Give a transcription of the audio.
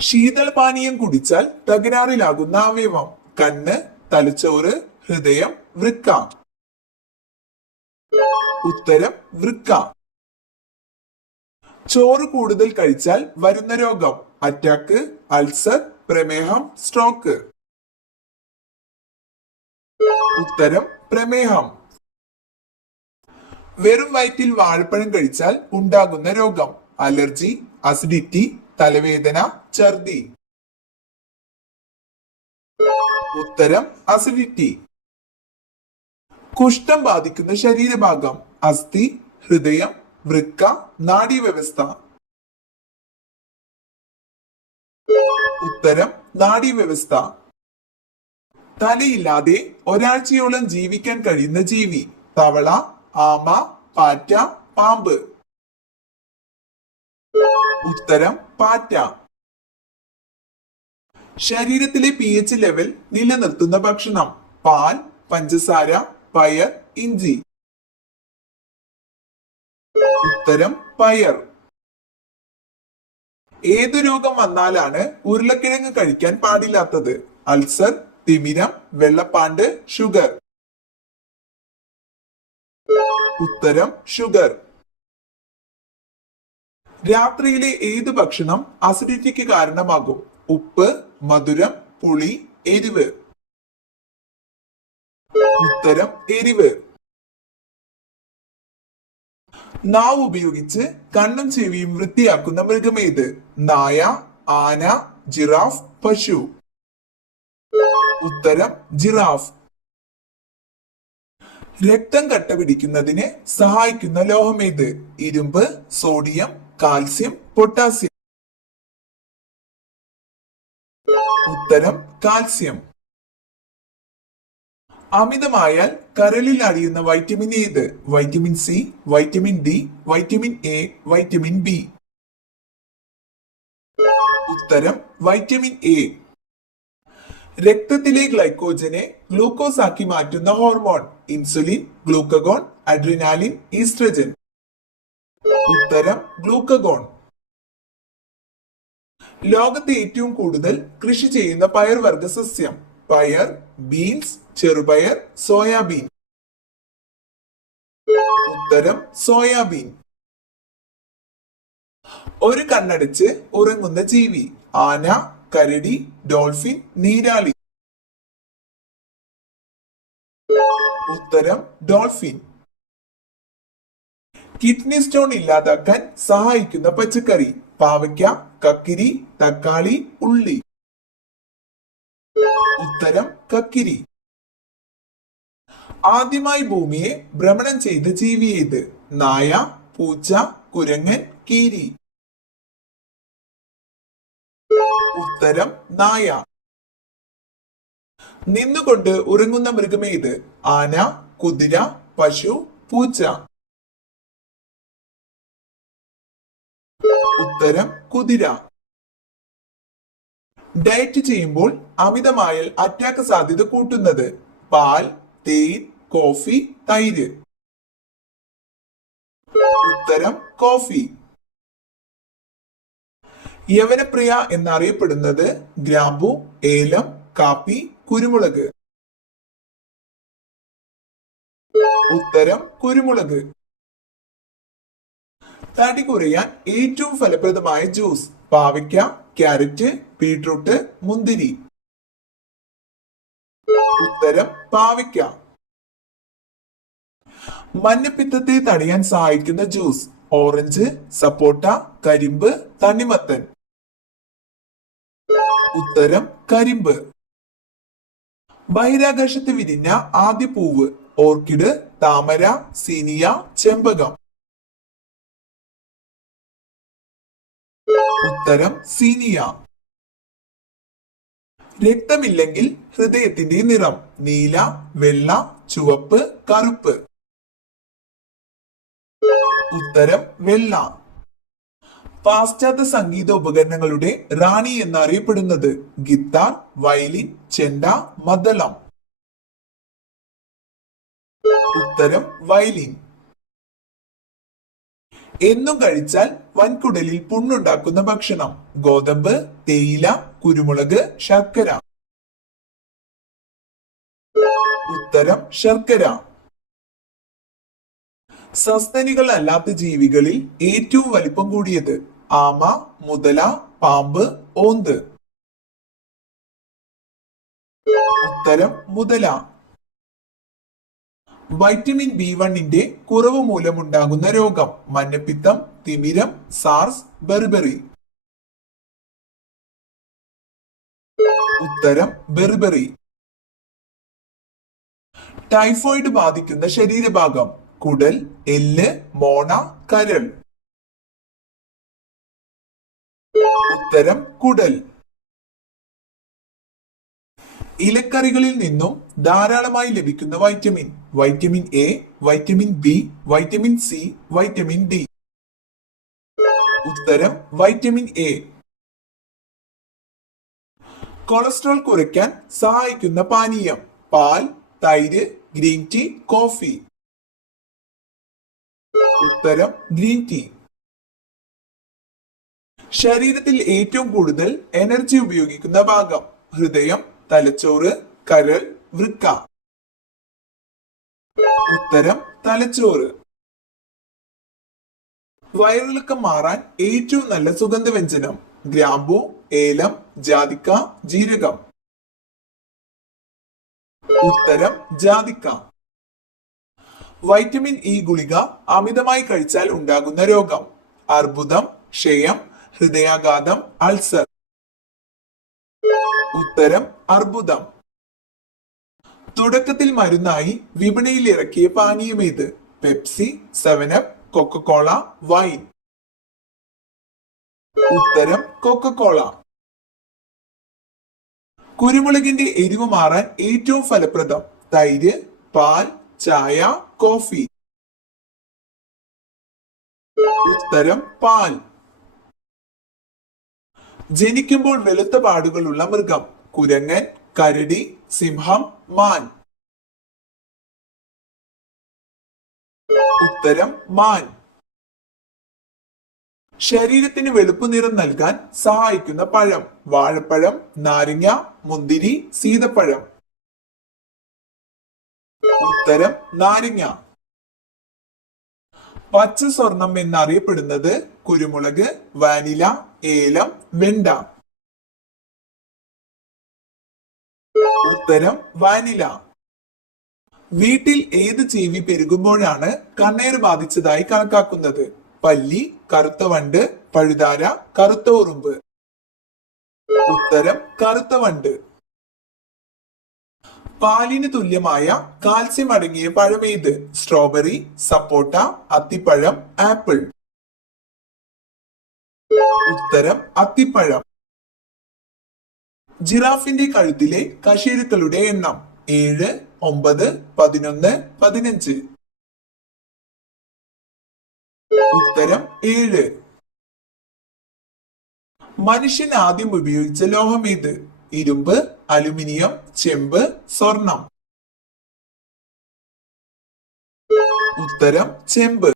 ശീതളപാനീയം കുടിച്ചാൽ തകരാറിലാകുന്ന അവയവം: കണ്ണ്, തലച്ചോറ്, ഹൃദയം, വൃക്ക. ഉത്തരം വൃക്ക. ചോറ് കൂടുതൽ കഴിച്ചാൽ വരുന്ന രോഗം: അറ്റാക്ക്, അൾസർ, പ്രമേഹം, സ്ട്രോക്ക്. ഉത്തരം പ്രമേഹം. വെറും വയറ്റിൽ വാഴപ്പഴം കഴിച്ചാൽ ഉണ്ടാകുന്ന രോഗം: അലർജി, അസിഡിറ്റി, തലവേദന, ഛർദി. ഉത്തരം അസിഡിറ്റി. കുഷ്ഠം ബാധിക്കുന്ന ശരീരഭാഗം: അസ്ഥി, ഹൃദയം, വൃക്ക, നാഡീവ്യവസ്ഥ. ഉത്തരം നാഡീവ്യവസ്ഥ. തലയില്ലാതെ ഒരാഴ്ചയോളം ജീവിക്കാൻ കഴിയുന്ന ജീവി: തവള, ആമ, പാറ്റ, പാമ്പ്. ഉത്തരം പാറ്റ. ശരീരത്തിലെ pH ലെവൽ നിലനിർത്തുന്ന ഭക്ഷണം: പാൽ, പഞ്ചസാര, പയർ, ഇഞ്ചി. ഉത്തരം പയർ. ഏതു രോഗം വന്നാലാണ് ഉരുളക്കിഴങ്ങ് കഴിക്കാൻ പാടില്ലാത്തത്? അൾസർ, തിമിരം, വെള്ളപ്പാണ്ട്, ഷുഗർ. ഉത്തരം ഷുഗർ. രാത്രിയിലെ ഏത് ഭക്ഷണം അസിഡിറ്റിക്ക് കാരണമാകും? ഉപ്പ്, മധുരം, പുളി, എരിവ്. ഉത്തരം എരിവ്. നാവ് ഉപയോഗിച്ച് കണ്ണും ചെവിയും വൃത്തിയാക്കുന്ന മൃഗമേത്? നായ, ആന, ജിറാഫ്, പശു. ഉത്തരം ജിറാഫ്. രക്തം കട്ട പിടിക്കുന്നതിന് സഹായിക്കുന്ന ലോഹമേത്? ഇരുമ്പ്, സോഡിയം, കാൽസ്യം, പൊട്ടാസ്യം. ഉത്തരം കാൽസ്യം. അമിതമായാൽ കരളിൽ അടിയുന്ന വൈറ്റമിൻ ഏത്? Vitamin C, vitamin D, vitamin A, vitamin B. ഉത്തരം വൈറ്റമിൻ എ. രക്തത്തിലെ ഗ്ലൈക്കോജനെ ഗ്ലൂക്കോസ് ആക്കി മാറ്റുന്ന hormone: insulin, glucagon, adrenaline, oestrogen. ഉത്തരം ഗ്ലൂക്കഗോൺ. ലോകത്ത് ഏറ്റവും കൂടുതൽ കൃഷി ചെയ്യുന്ന പയർവർഗ സസ്യം: പയർ, ബീൻസ്, ചെറുപയർ, സോയാബീൻ. ഉത്തരം സോയാബീൻ. ഒരു കണ്ണടച്ച് ഉറങ്ങുന്ന ജീവി: ആന, കരടി, ഡോൾഫിൻ, നീരാളി. ഉത്തരം ഡോൾഫിൻ. കിഡ്നി സ്റ്റോൺ ഇല്ലാതാക്കാൻ സഹായിക്കുന്ന പച്ചക്കറി: പാവയ്ക്ക, കക്കിരി, തക്കാളി, ഉള്ളി. ഉത്തരം കക്കിരി. ആദ്യമായി ഭൂമിയെ ഭ്രമണം ചെയ്ത ജീവി ഏത്? നായ, പൂച്ച, കുരങ്ങൻ, കീരി. ഉത്തരം നായ. നിന്നുകൊണ്ട് ഉറങ്ങുന്ന മൃഗമേത്? ആന, കുതിര, പശു, പൂച്ച. ഉത്തരം കുതിര. ഡയറ്റ് ചെയ്യുമ്പോൾ അമിതമായാൽ അറ്റാക്ക് സാധ്യത കൂട്ടുന്നത്: പാൽ, തേൻ, കോഫി, തൈര്. ഉത്തരം കോഫി. യവനപ്രിയ എന്നറിയപ്പെടുന്നത്: ഗ്രാമ്പു, ഏലം, കാപ്പി, കുരുമുളക്. ഉത്തരം കുരുമുളക്. തടി കുറയാൻ ഏറ്റവും ഫലപ്രദമായ ജ്യൂസ്: പാവയ്ക്ക, ക്യാരറ്റ്, ബീട്രൂട്ട്, മുന്തിരി. ഉത്തരം പാവയ്ക്ക. മഞ്ഞപ്പിത്തത്തെ തടയാൻ സഹായിക്കുന്ന ജ്യൂസ്: ഓറഞ്ച്, സപ്പോട്ട, കരിമ്പ്, തണ്ണിമത്തൻ. ഉത്തരം കരിമ്പ്. ബഹിരാകാശത്ത് വിരിഞ്ഞ ആദ്യ പൂവ്: ഓർക്കിഡ്, താമര, സീനിയ, ചെമ്പകം. ഉത്തരം സീനിയ. രക്തമില്ലെങ്കിൽ ഹൃദയത്തിന്റെ നിറം: നീല, വെള്ള, ചുവപ്പ്, കറുപ്പ്. ഉത്തരം വെള്ള. പാശ്ചാത്യ സംഗീത ഉപകരണങ്ങളുടെ റാണി എന്നറിയപ്പെടുന്നത്: ഗിത്താർ, വയലിൻ, ചെണ്ട, മദ്ദളം. ഉത്തരം വയലിൻ. എന്നും കഴിച്ചാൽ വൻകുടലിൽ പുണ്ണുണ്ടാക്കുന്ന ഭക്ഷണം. ഗോതമ്പ്, തേയില, കുരുമുളക്, ശർക്കര. ഉത്തരം ശർക്കര. സസ്തനികൾ അല്ലാത്ത ജീവികളിൽ ഏറ്റവും വലിപ്പം കൂടിയത്? ആമ, മുതല, പാമ്പ്, ഓന്ത്. ഉത്തരം മുതല. വൈറ്റമിൻ B1 കുറവ് മൂലമുണ്ടാകുന്ന രോഗം? മഞ്ഞപ്പിത്തം, തിമിരം, സാർസ്, ബെർബറി. ഉത്തരം ബെർബറി. ടൈഫോയിഡ് ബാധിക്കുന്ന ശരീരഭാഗം? കുടൽ, എല്ല്, മോണ, കരൾ. ഉത്തരം കുടൽ. ഇലക്കറികളിൽ നിന്നും ധാരാളമായി ലഭിക്കുന്ന vitamin? Vitamin A, vitamin B, vitamin C, vitamin D. ഉത്തരം വൈറ്റമിൻ എ. കൊളസ്ട്രോൾ കുറയ്ക്കാൻ സഹായിക്കുന്ന പാനീയം? പാൽ, തൈര്, ഗ്രീൻ ടീ, കോഫി. ഉത്തരം ഗ്രീൻ ടീ. ശരീരത്തിൽ ഏറ്റവും കൂടുതൽ എനർജി ഉപയോഗിക്കുന്ന ഭാഗം? ഹൃദയം, തലച്ചോറ്, കരൾ, വൃക്ക. ഉത്തരം തലച്ചോറ്. വയറിളക്കം മാറാൻ ഏറ്റവും നല്ല സുഗന്ധവ്യഞ്ജനം? ഗ്രാമ്പൂ, ഏലം, ജാതിക്ക, ജീരകം. ഉത്തരം ജാതിക്ക. വൈറ്റമിൻ ഇ ഗുളിക അമിതമായി കഴിച്ചാൽ ഉണ്ടാകുന്ന രോഗം? അർബുദം, ക്ഷയം, ഹൃദയാഘാതം, അൾസർ. ഉത്തരം അർബുദം. തുടക്കത്തിൽ മരുന്നായി വിപണിയിൽ ഇറക്കിയ പാനീയം ഏത്? Pepsi, 7up, Coca Cola, wine. ഉത്തരം കൊക്കക്കോള. കുരുമുളകിന്റെ എരിവ് മാറാൻ ഏറ്റവും ഫലപ്രദം? തൈര്, പാൽ, ചായ, കോഫി. ഉത്തരം പാൽ. ജനിക്കുമ്പോൾ വെളുത്ത പാടുകളുള്ള മൃഗം? കുരങ്ങൻ, കരടി, സിംഹം, മാൻ. ഉത്തരം മാൻ. ശരീരത്തിന് വെളുപ്പ് നിറം നൽകാൻ സഹായിക്കുന്ന പഴം? വാഴപ്പഴം, നാരങ്ങ, മുന്തിരി, സീതപ്പഴം. ഉത്തരം നാരങ്ങ. പച്ച സ്വർണം എന്നറിയപ്പെടുന്നത്? കുരുമുളക്, വാനില, ഏലം, വെണ്ട. ഉത്തരം വാനില. വീട്ടിൽ ഏത് ജീവി പെരുകുമ്പോഴാണ് കണ്ണേറ് ബാധിച്ചതായി കണക്കാക്കുന്നത്? പല്ലി, കറുത്ത വണ്ട്, പഴുതാര, കറുത്ത ഉറുമ്പ്. ഉത്തരം കറുത്ത വണ്ട്. പാലിന് തുല്യമായ കാൽസ്യം അടങ്ങിയ പഴമേത്? സ്ട്രോബെറി, സപ്പോട്ട, അത്തിപ്പഴം, ആപ്പിൾ. ഉത്തരം അത്തിപ്പഴം. ജിറാഫിന്റെ കഴുത്തിലെ കശേരുക്കളുടെ എണ്ണം? 7, 9, 11, 15. ഉത്തരം 7. മനുഷ്യൻ ആദ്യം ഉപയോഗിച്ച ലോഹം ഏത്? ഇരുമ്പ്, അലുമിനിയം, ചെമ്പ്, സ്വർണം. ഉത്തരം ചെമ്പ്.